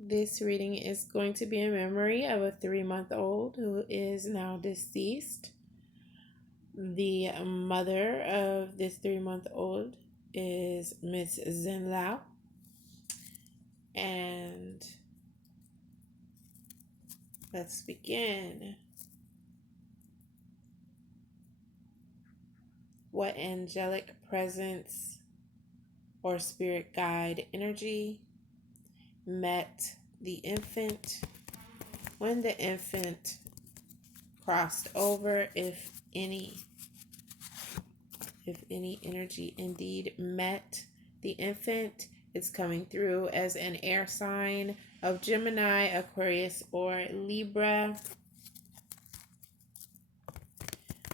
This reading is going to be in memory of a 3-month-old who is now deceased. The mother of this 3-month-old is Miss Xin Liu. And let's begin. What angelic presence or spirit guide energy met the infant when the infant crossed over, if any energy indeed met the infant? It's coming through as an air sign of Gemini, Aquarius, or Libra.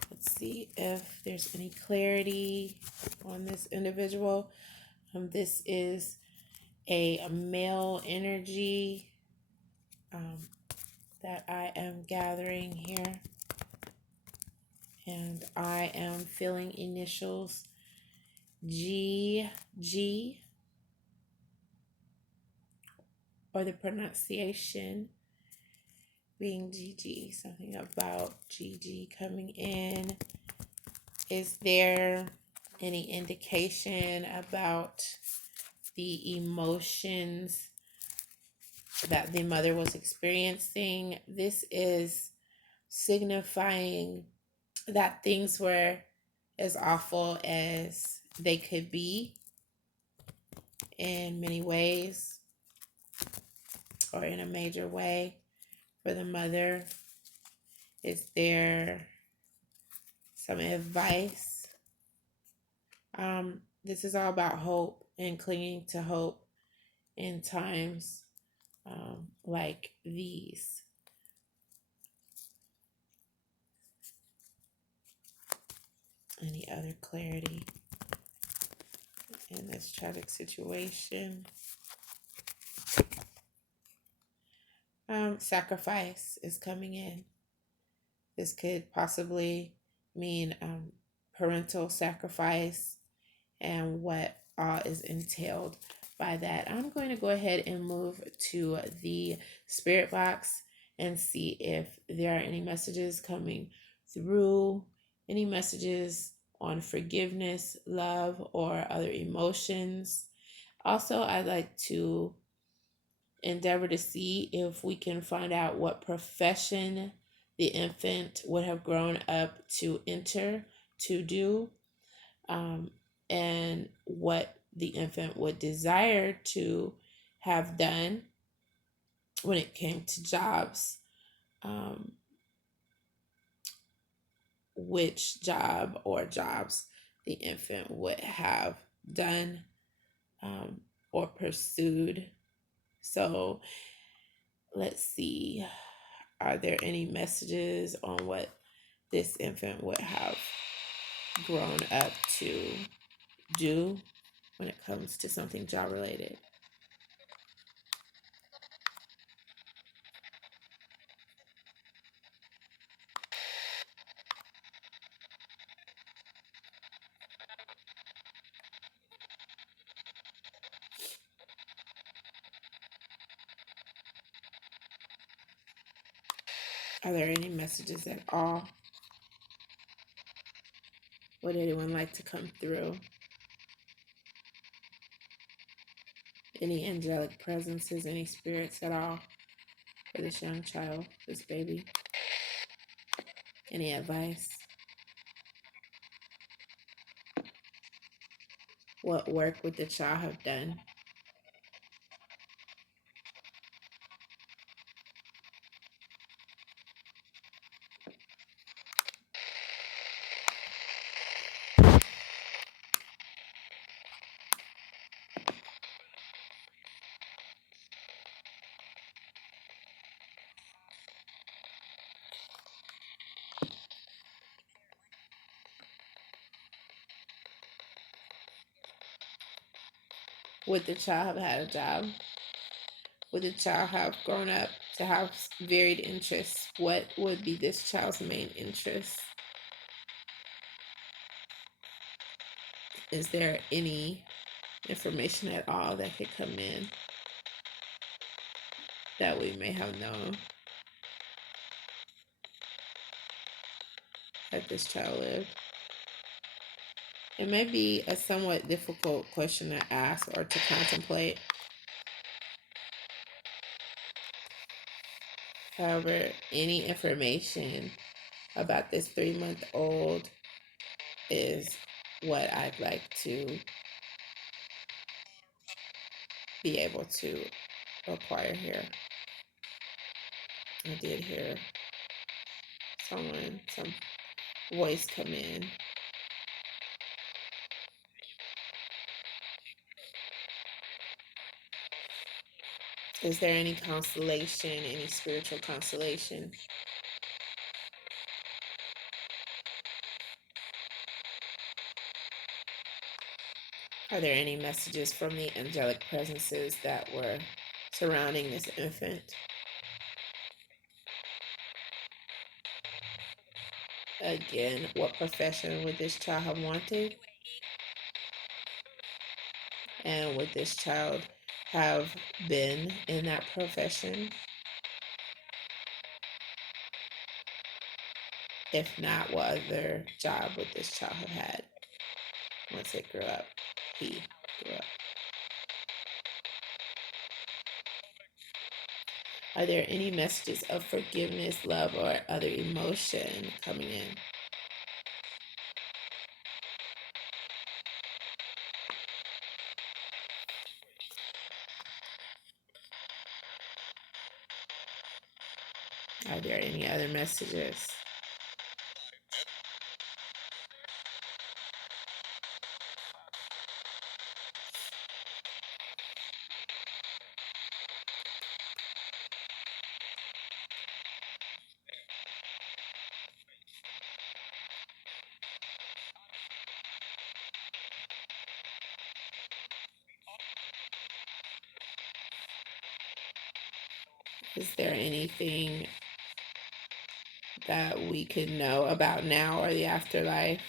Let's see if there's any clarity on this individual. This is a male energy that I am gathering here. And I am feeling initials GG, or the pronunciation being GG. Something about GG coming in. Is there any indication about the emotions that the mother was experiencing? This is signifying that things were as awful as they could be in many ways, or in a major way for the mother. Is there some advice? This is all about hope and clinging to hope in times like these. Any other clarity in this tragic situation? Sacrifice is coming in. This could possibly mean parental sacrifice and what all is entailed by that. I'm going to go ahead and move to the spirit box and see if there are any messages coming through, any messages on forgiveness, love, or other emotions. Also, I'd like to endeavor to see if we can find out what profession the infant would have grown up to enter to do, and what the infant would desire to have done when it came to jobs. Which job or jobs the infant would have done or pursued. So let's see. Are there any messages on what this infant would have grown up to do when it comes to something job related? Are there any messages at all? Would anyone like to come through? Any angelic presences, any spirits at all for this young child, this baby? Any advice? What work would the child have done? Would the child have had a job? Would the child have grown up to have varied interests? What would be this child's main interest? Is there any information at all that could come in? that we may have known that this child lived. It may be a somewhat difficult question to ask or to contemplate. However, any information about this 3-month-old is what I'd like to be able to acquire here. I did hear some voice come in. Is there any consolation, any spiritual consolation? Are there any messages from the angelic presences that were surrounding this infant? Again, what profession would this child have wanted? And would this child have been in that profession? If not, what other job would this child have had once it grew up? He grew up. Are there any messages of forgiveness, love, or other emotion coming in? Are there any other messages? Is there anything that we could know about now or the afterlife?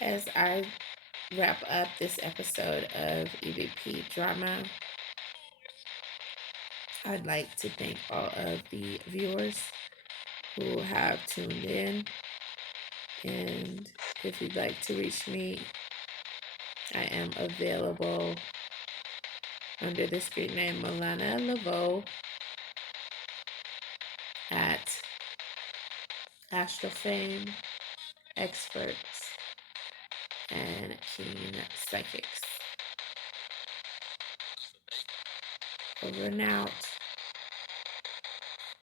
As I wrap up this episode of EVP Drama, I'd like to thank all of the viewers who have tuned in. And if you'd like to reach me, I am available under the screen name Milana Laveau at Astrofame Experts and Keen Psychics. Over and out.